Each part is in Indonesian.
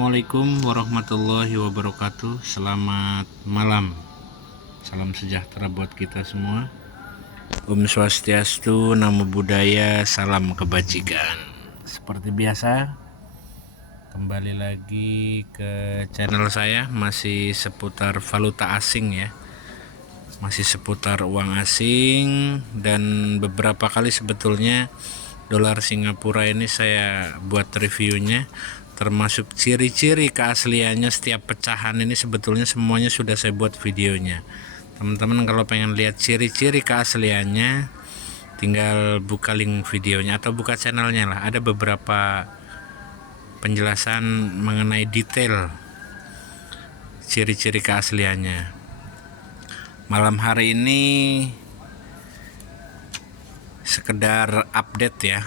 Assalamualaikum warahmatullahi wabarakatuh. Selamat malam. Salam sejahtera buat kita semua. Om Swastiastu, Namo Buddhaya, salam kebajikan. Seperti biasa, kembali lagi ke channel saya, masih seputar valuta asing ya. Masih seputar uang asing, dan beberapa kali sebetulnya dolar Singapura ini saya buat reviewnya, termasuk ciri-ciri keasliannya. Setiap pecahan ini sebetulnya semuanya sudah saya buat videonya. Teman-teman kalau pengen lihat ciri-ciri keasliannya, tinggal buka link videonya atau buka channelnya lah. Ada beberapa penjelasan mengenai detail ciri-ciri keasliannya. Malam hari ini sekedar update ya,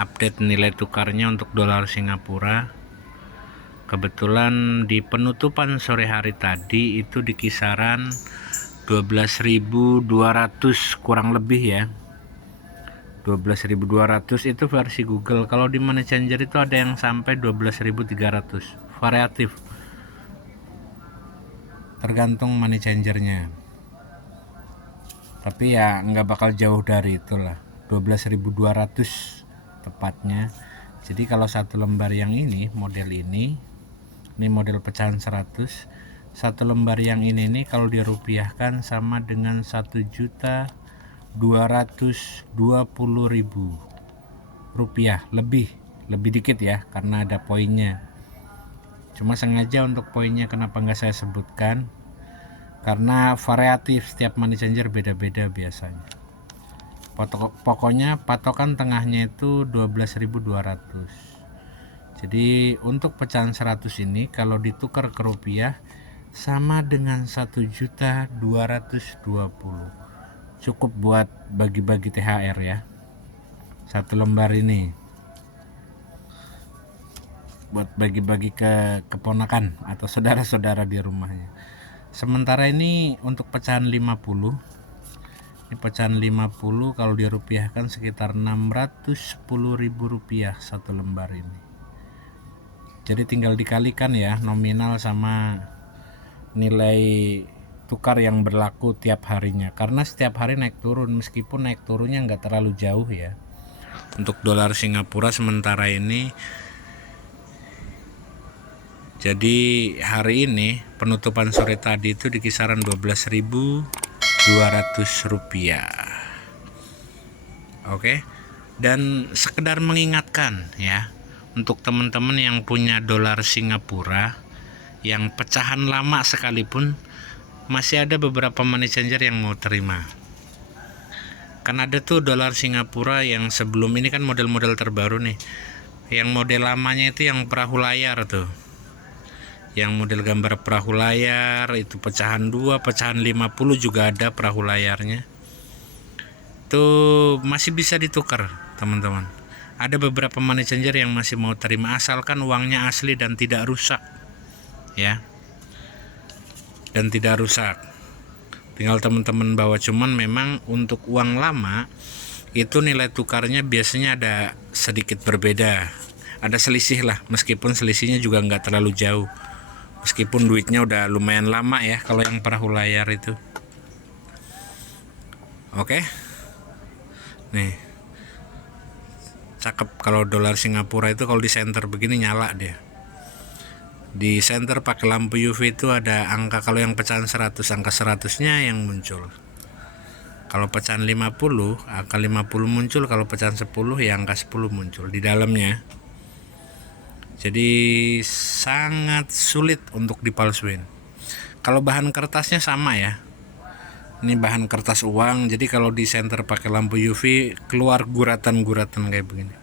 update nilai tukarnya untuk dolar Singapura. Kebetulan di penutupan sore hari tadi itu di kisaran 12.200 kurang lebih ya. 12.200 itu versi Google. Kalau di Money Changer itu ada yang sampai 12.300. Variatif, tergantung Money Changernya. Tapi ya nggak bakal jauh dari itulah, 12.200 tepatnya. Jadi kalau satu lembar yang ini model ini model pecahan 100, satu lembar yang ini nih kalau dirupiahkan sama dengan 1.220.000 rupiah, lebih dikit ya karena ada poinnya. Cuma sengaja untuk poinnya kenapa nggak saya sebutkan, karena variatif, setiap money changer beda-beda biasanya. Pokoknya patokan tengahnya itu 12.200. Jadi untuk pecahan 100 ini kalau ditukar ke rupiah sama dengan 1.220. Cukup buat bagi-bagi THR ya. Satu lembar ini buat bagi-bagi ke keponakan atau saudara-saudara di rumahnya. Sementara ini untuk pecahan 50, ini pecahan 50 kalau dirupiahkan sekitar 610.000 rupiah satu lembar ini. Jadi tinggal dikalikan ya nominal sama nilai tukar yang berlaku tiap harinya, karena setiap hari naik turun, meskipun naik turunnya nggak terlalu jauh ya. Untuk dolar Singapura sementara ini, jadi hari ini penutupan sore tadi itu di kisaran 12.200 rupiah. Oke. Dan sekedar mengingatkan ya, untuk teman-teman yang punya dolar Singapura yang pecahan lama sekalipun, masih ada beberapa money changer yang mau terima. Kan ada tuh dolar Singapura yang sebelum ini kan model-model terbaru nih. Yang model lamanya itu yang perahu layar tuh, yang model gambar perahu layar itu pecahan 2, pecahan 50 juga ada perahu layarnya. Itu masih bisa ditukar teman-teman. Ada beberapa money changer yang masih mau terima asalkan uangnya asli dan tidak rusak ya. Dan tidak rusak. Tinggal teman-teman bawa, cuman memang untuk uang lama itu nilai tukarnya biasanya ada sedikit berbeda. Ada selisih lah, meskipun selisihnya juga nggak terlalu jauh. Meskipun duitnya udah lumayan lama ya kalau yang perahu layar itu. Oke. Nih. Cakep kalau dolar Singapura itu, kalau di center begini nyala dia. Di center pakai lampu UV itu ada angka, kalau yang pecahan 100 angka 100-nya yang muncul. Kalau pecahan 50 angka 50 muncul, kalau pecahan 10 ya angka 10 muncul di dalamnya. Jadi sangat sulit untuk dipalsuin. Kalau bahan kertasnya sama ya, ini bahan kertas uang, jadi kalau di center pakai lampu UV keluar guratan-guratan kayak begini.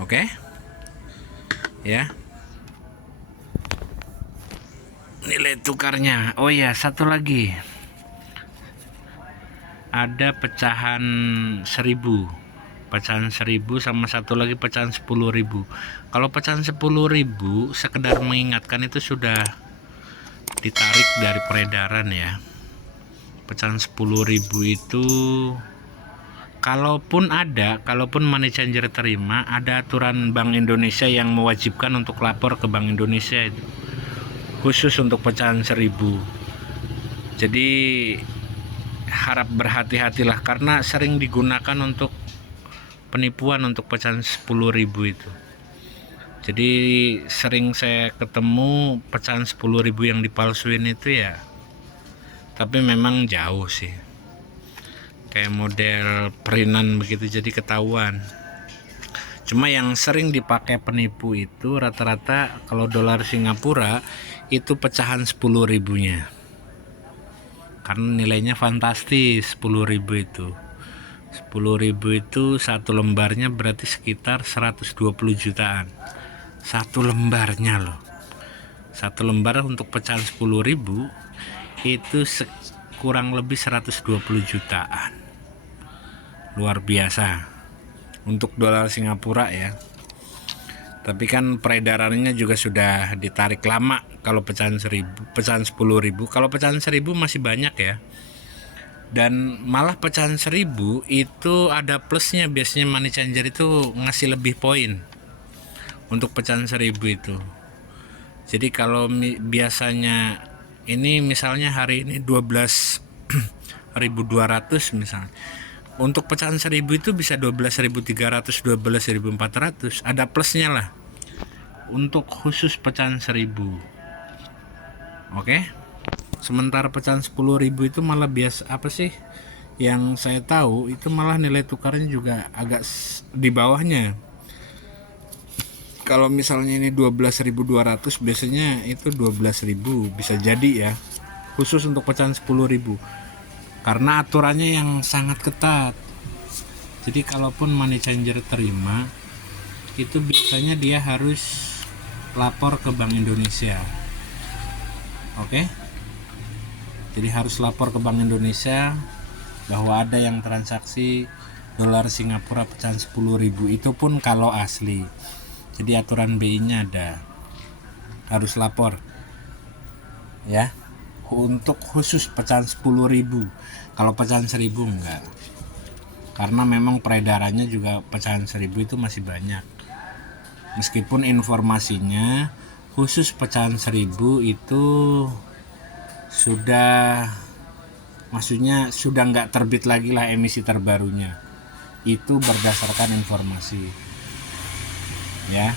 Oke ya, nilai tukarnya. Oh ya, satu lagi, ada pecahan 1.000, pecahan 1.000 sama satu lagi pecahan 10.000. Kalau pecahan 10.000 sekedar mengingatkan itu sudah ditarik dari peredaran ya. Pecahan 10.000 itu kalaupun money changer terima, ada aturan Bank Indonesia yang mewajibkan untuk lapor ke Bank Indonesia itu, khusus untuk pecahan 1.000. Jadi harap berhati-hatilah karena sering digunakan untuk penipuan untuk pecahan 10.000 itu. Jadi sering saya ketemu pecahan 10.000 yang dipalsuin itu ya. Tapi memang jauh sih, kayak model perintan begitu, jadi ketahuan. Cuma yang sering dipakai penipu itu rata-rata kalau dolar Singapura itu pecahan 10.000-nya, karena nilainya fantastis. 10.000 itu 10.000 itu satu lembarnya berarti sekitar 120 jutaan satu lembarnya loh. Satu lembar untuk pecahan 10.000 itu kurang lebih 120 jutaan. Luar biasa untuk dolar Singapura ya. Tapi kan peredarannya juga sudah ditarik lama kalau pecahan 1.000, pecahan 10.000. Kalau pecahan 1.000 masih banyak ya. Dan malah pecahan 1.000 itu ada plusnya, biasanya money changer itu ngasih lebih poin untuk pecahan 1.000 itu. Jadi kalau biasanya ini misalnya hari ini 12.200 misalnya, untuk pecahan 1.000 itu bisa 12.300, 12.400, ada plusnya lah untuk khusus pecahan 1.000. Oke. Sementara pecahan 10.000 itu malah biasa, apa sih yang saya tahu itu malah nilai tukarnya juga agak di bawahnya. Kalau misalnya ini 12.200, biasanya itu 12.000 bisa jadi ya, khusus untuk pecahan 10.000, karena aturannya yang sangat ketat. Jadi kalaupun money changer terima itu biasanya dia harus lapor ke Bank Indonesia. Oke. Jadi harus lapor ke Bank Indonesia bahwa ada yang transaksi dolar Singapura pecahan 10.000, itu pun kalau asli. Jadi aturan BI-nya ada, harus lapor ya, untuk khusus pecahan 10.000. Kalau pecahan 1.000 enggak, karena memang peredarannya juga pecahan 1.000 itu masih banyak. Meskipun informasinya khusus pecahan 1.000 itu sudah, maksudnya sudah nggak terbit lagi lah emisi terbarunya, itu berdasarkan informasi ya.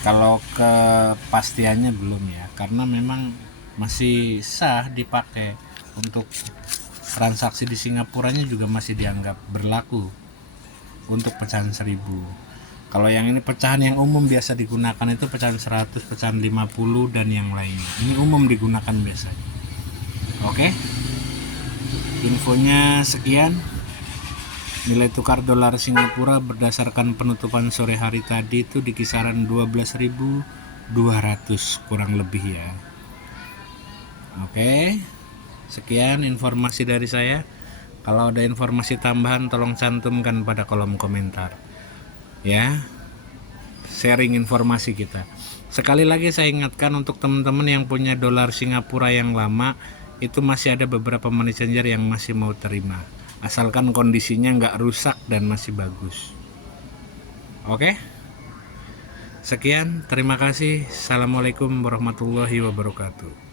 Kalau kepastiannya belum ya, karena memang masih sah dipakai untuk transaksi di Singapuranya juga masih dianggap berlaku untuk pecahan 1.000. Kalau yang ini pecahan yang umum biasa digunakan itu pecahan 100, pecahan 50 dan yang lainnya. Ini umum digunakan biasanya. Oke. Infonya sekian. Nilai tukar dolar Singapura berdasarkan penutupan sore hari tadi itu di kisaran 12.200 kurang lebih ya. Oke. Sekian informasi dari saya. Kalau ada informasi tambahan tolong cantumkan pada kolom komentar. Ya. Sharing informasi kita. Sekali lagi saya ingatkan untuk teman-teman yang punya dolar Singapura yang lama, itu masih ada beberapa money changer yang masih mau terima, asalkan kondisinya nggak rusak dan masih bagus. Oke. Sekian, terima kasih. Assalamualaikum warahmatullahi wabarakatuh.